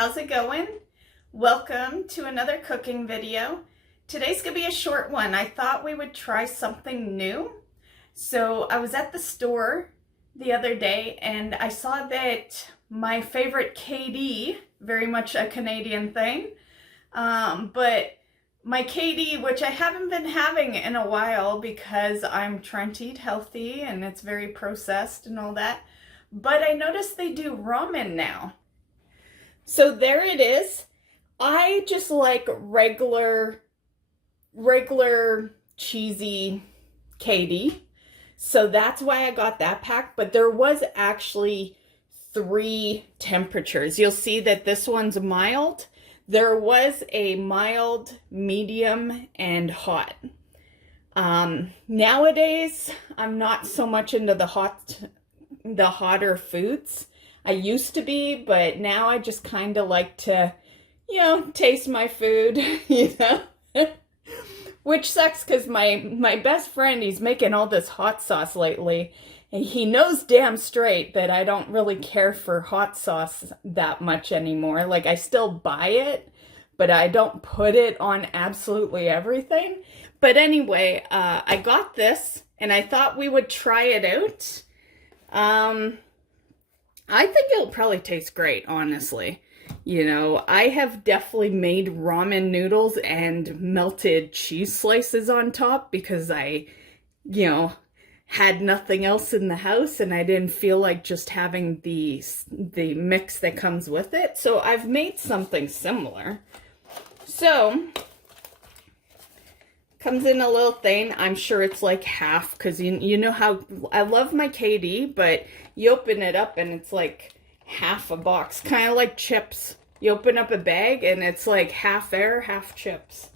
how's it going? Welcome to another cooking video. Today's gonna be a short one. I thought we would try something new. So I was at the store the other day and I saw that my favorite KD, very much a Canadian thing, but my KD, which I haven't been having in a while because I'm trying to eat healthy and it's very processed and all that, but I noticed they do ramen now. So there it is. I just like regular cheesy KD. So that's why I got that pack, but there was actually 3 temperatures. You'll see that this one's mild. There was a mild, medium, and hot. Nowadays, I'm not so much into the hotter foods. I used to be, but now I just kind of like to, taste my food, Which sucks because my best friend, he's making all this hot sauce lately, and he knows damn straight that I don't really care for hot sauce that much anymore. Like, I still buy it, but I don't put it on absolutely everything. But anyway, I got this, and I thought we would try it out. I think it'll probably taste great, honestly. I have definitely made ramen noodles and melted cheese slices on top because I, had nothing else in the house and I didn't feel like just having the mix that comes with it. So I've made something similar. So, comes in a little thing. I'm sure it's like half because you know how I love my KD, but you open it up and it's like half a box, kind of like chips. You open up a bag and it's like half air, half chips.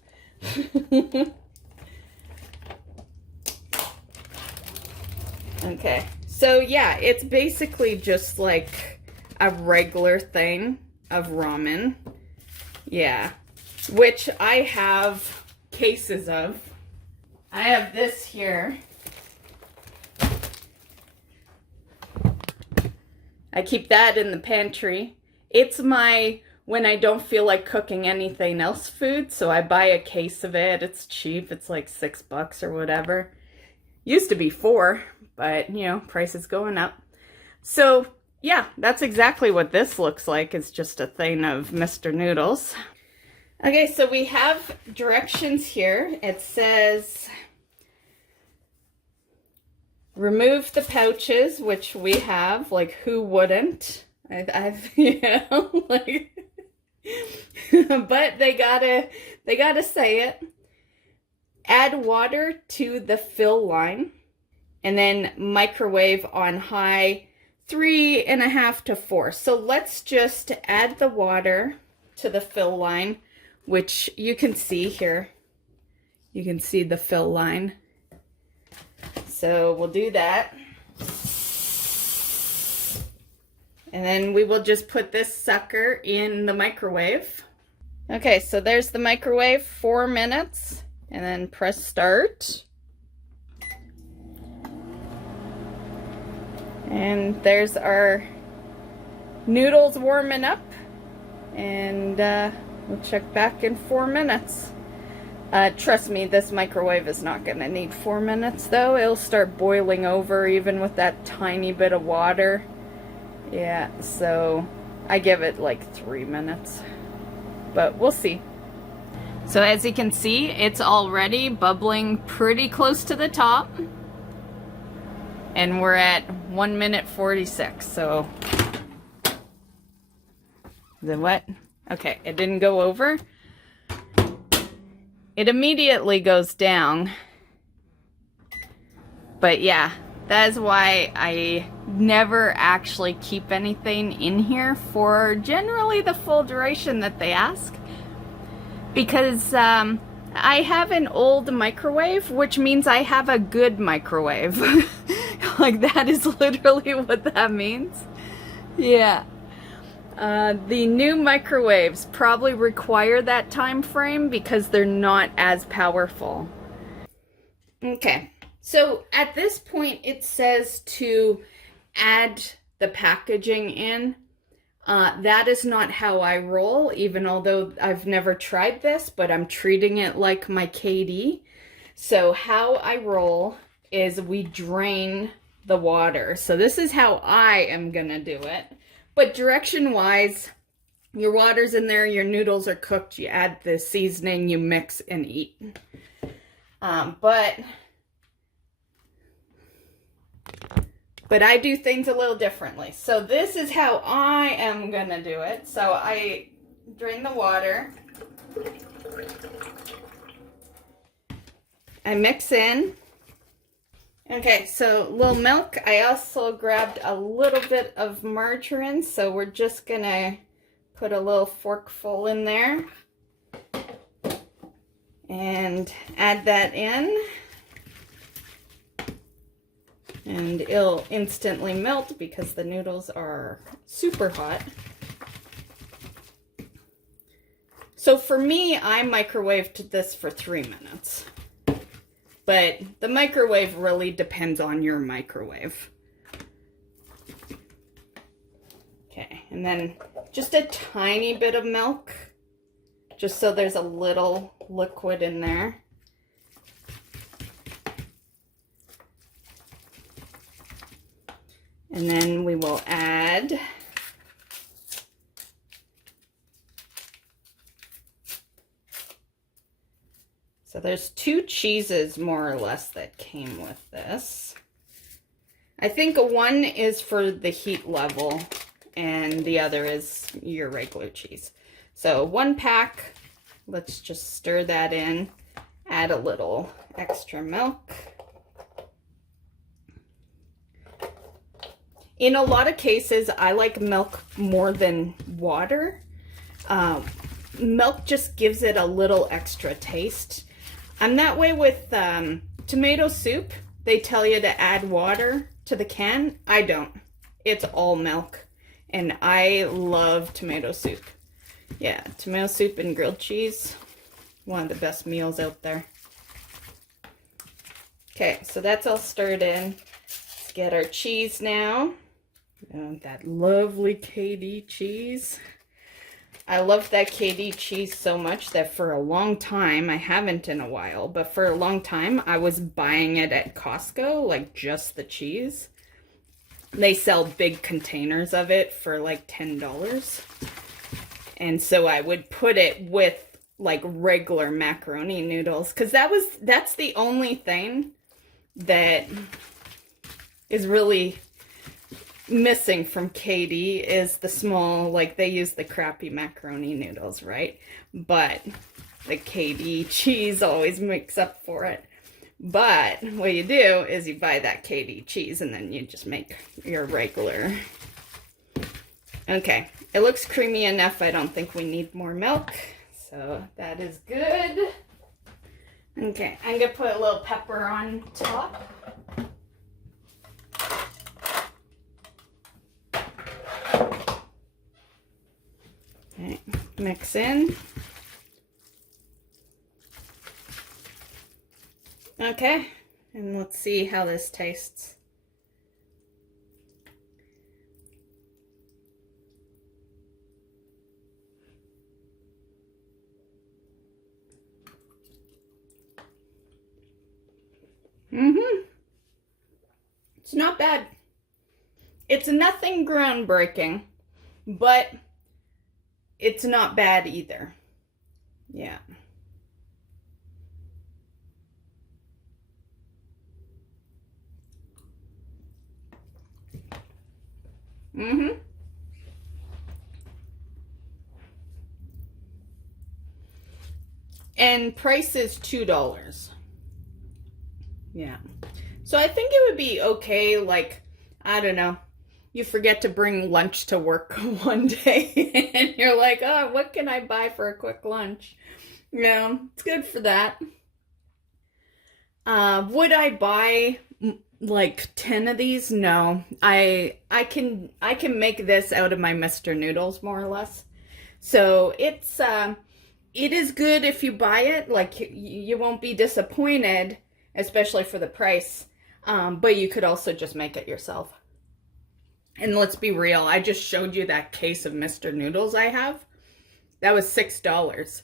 Okay, so yeah, it's basically just like a regular thing of ramen. Yeah, which I have cases of. I have this here. I keep that in the pantry. It's my when I don't feel like cooking anything else food, so I buy a case of it. It's cheap. It's like $6 or whatever. Used to be $4, but price is going up. So yeah, that's exactly what this looks like. It's just a thing of Mr. Noodles. Okay, so we have directions here. It says remove the pouches, which we have, like who wouldn't? I've like, but they gotta say it. Add water to the fill line, and then microwave on high 3.5 to 4. So let's just add the water to the fill line, which you can see here. You can see the fill line. So we'll do that. And then we will just put this sucker in the microwave. Okay, so there's the microwave, 4 minutes, and then press start. And there's our noodles warming up, and we'll check back in 4 minutes. Trust me, this microwave is not going to need 4 minutes, though. It'll start boiling over even with that tiny bit of water. Yeah, so I give it like 3 minutes, but we'll see. So as you can see, it's already bubbling pretty close to the top, and we're at 1 minute 46. So is it wet? Okay, it didn't go over. It immediately goes down, but yeah, that is why I never actually keep anything in here for generally the full duration that they ask, because I have an old microwave, which means I have a good microwave. Like, that is literally what that means. Yeah. The new microwaves probably require that time frame because they're not as powerful. Okay, so at this point it says to add the packaging in. That is not how I roll, even although I've never tried this, but I'm treating it like my KD. So how I roll is we drain the water. So this is how I am gonna do it. But direction-wise, your water's in there, your noodles are cooked, you add the seasoning, you mix and eat. But I do things a little differently. So this is how I am gonna do it. So I drain the water. I mix in. Okay, so a little milk. I also grabbed a little bit of margarine, so we're just gonna put a little forkful in there and add that in. And it'll instantly melt because the noodles are super hot. So for me, I microwaved this for 3 minutes. But the microwave really depends on your microwave. Okay, and then just a tiny bit of milk, just so there's a little liquid in there. And then we will add so there's 2 cheeses more or less that came with this. I think one is for the heat level and the other is your regular cheese. So 1 pack, let's just stir that in, add a little extra milk. In a lot of cases, I like milk more than water. Milk just gives it a little extra taste. I'm that way with tomato soup. They tell you to add water to the can. I don't. It's all milk. And I love tomato soup. Yeah, tomato soup and grilled cheese. One of the best meals out there. Okay, so that's all stirred in. Let's get our cheese now. Oh, that lovely KD cheese. I love that KD cheese so much that for a long time, I haven't in a while, but for a long time, I was buying it at Costco, like just the cheese. They sell big containers of it for like $10. And so I would put it with like regular macaroni noodles, because that's the only thing that is really missing from KD is the small, like they use the crappy macaroni noodles, right? But the KD cheese always makes up for it. But what you do is you buy that KD cheese and then you just make your regular. Okay, it looks creamy enough. I don't think we need more milk, so that is good. Okay, I'm gonna put a little pepper on top. Okay, mix in. Okay, and let's see how this tastes. It's not bad. It's nothing groundbreaking, but it's not bad either. Yeah. And price is $2. Yeah. So I think it would be okay, like, I don't know, you forget to bring lunch to work one day and you're like, oh, what can I buy for a quick lunch? Yeah, it's good for that. Would I buy like 10 of these? No. I can make this out of my Mr. Noodles more or less. So it is good if you buy it. Like you won't be disappointed, especially for the price. But you could also just make it yourself. And let's be real, I just showed you that case of Mr. Noodles I have. That was $6.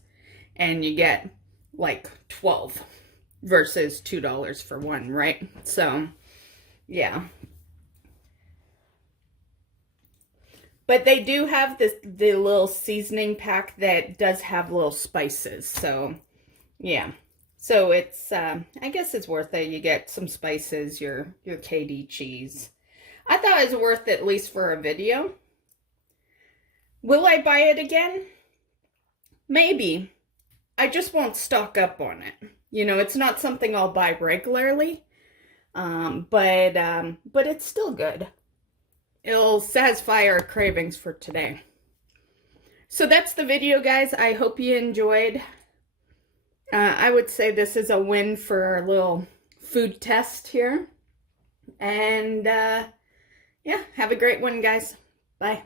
And you get like 12 versus $2 for one, right? So, yeah. But they do have the little seasoning pack that does have little spices. So, yeah. So it's, I guess it's worth it. You get some spices, your KD cheese. I thought it was worth it, at least for a video. Will I buy it again? Maybe. I just won't stock up on it. You know, it's not something I'll buy regularly. But it's still good. It'll satisfy our cravings for today. So that's the video, guys. I hope you enjoyed. I would say this is a win for our little food test here. And yeah, have a great one, guys. Bye.